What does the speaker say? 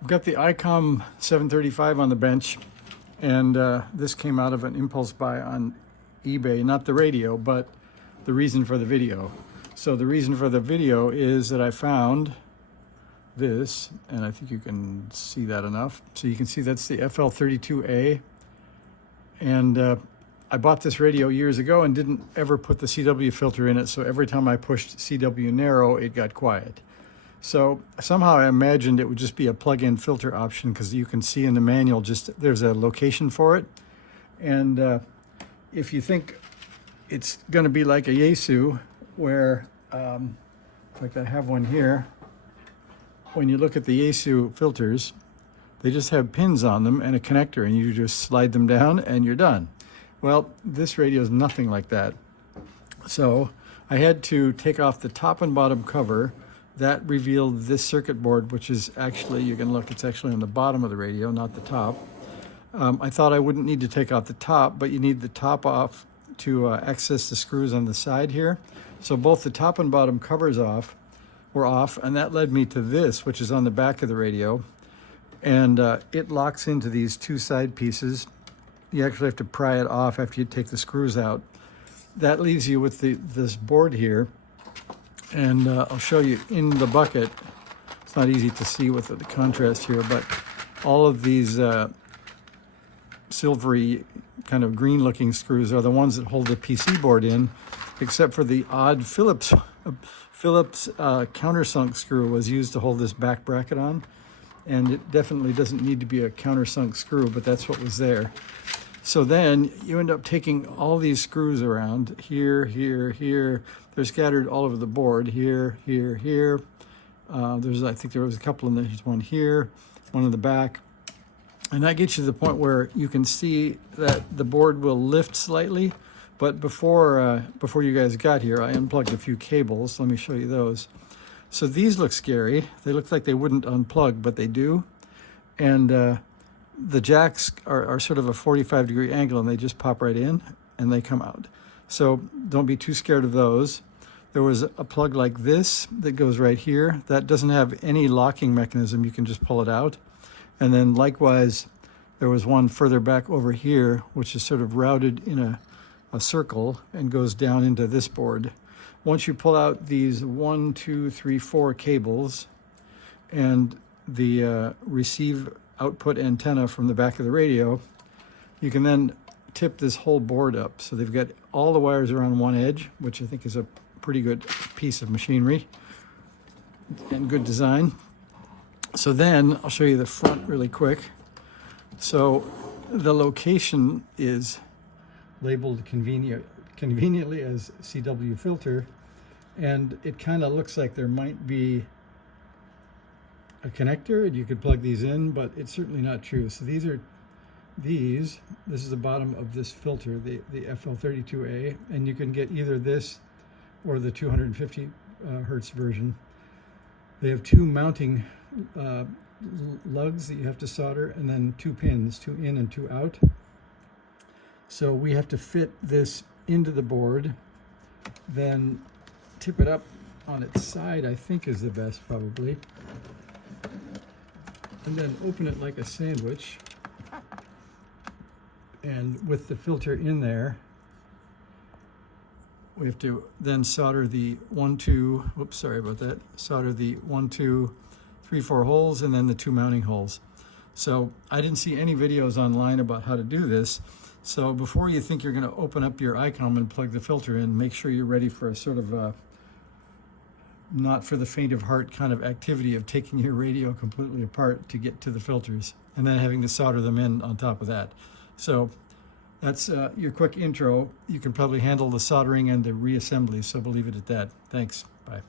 I've got the Icom 735 on the bench, and this came out of an impulse buy on eBay, not the radio, but the reason for the video. So the reason for the video is that I found this, and I think you can see that enough. So you can see that's the FL-32A, and I bought this radio years ago and didn't ever put the CW filter in it, so every time I pushed CW narrow, it got quiet. So somehow I imagined it would just be a plug-in filter option, because you can see in the manual there's a location for it. And if you think it's going to be like a Yaesu, where, in fact I have one here, when you look at the Yaesu filters, they just have pins on them and a connector, and you just slide them down and you're done. Well, this radio is nothing like that. So I had to take off the top and bottom cover. That revealed this circuit board, which is actually, you can look, it's actually on the bottom of the radio, not the top. I thought I wouldn't need to take out the top, but you need the top off to access the screws on the side here. So both the top and bottom covers were off, and that led me to this, which is on the back of the radio. And it locks into these two side pieces. You actually have to pry it off after you take the screws out. That leaves you with this board here. And I'll show you in the bucket. It's not easy to see with the contrast here, but all of these silvery kind of green looking screws are the ones that hold the PC board in, except for the odd Phillips countersunk screw was used to hold this back bracket on. And it definitely doesn't need to be a countersunk screw, but that's what was there. So then you end up taking all these screws around here, here, here. They're scattered all over the board, here, here, here. I think there was a couple in there. There's one here, one in the back. And that gets you to the point where you can see that the board will lift slightly. But before you guys got here, I unplugged a few cables. Let me show you those. So these look scary. They look like they wouldn't unplug, but they do. And the jacks are sort of a 45-degree angle, and they just pop right in and they come out. So don't be too scared of those. There was a plug like this that goes right here. That doesn't have any locking mechanism. You can just pull it out. And then likewise, there was one further back over here, which is sort of routed in a circle and goes down into this board. Once you pull out these 1, 2, 3, 4 cables and the receive output antenna from the back of the radio, you can then tip this whole board up. So they've got all the wires around one edge, which I think is a pretty good piece of machinery and good design. So then I'll show you the front really quick. So the location is labeled conveniently as CW filter, and it kind of looks like there might be a connector and you could plug these in, but it's certainly not true. So this is the bottom of this filter, the FL-32A, and you can get either this or the 250 hertz version. They have two mounting lugs that you have to solder, and then two pins, two in and two out. So we have to fit this into the board, then tip it up on its side, I think is the best probably, and then open it like a sandwich. And with the filter in there, we have to then solder the 1, 2, oops, sorry about that, solder the 1, 2, 3, 4 holes, and then the 2 mounting holes. So I didn't see any videos online about how to do this. So before you think you're going to open up your Icom and plug the filter in, make sure you're ready for a sort of not for the faint of heart kind of activity of taking your radio completely apart to get to the filters and then having to solder them in on top of that. So that's your quick intro. You can probably handle the soldering and the reassembly, so we'll leave it at that. Thanks. Bye.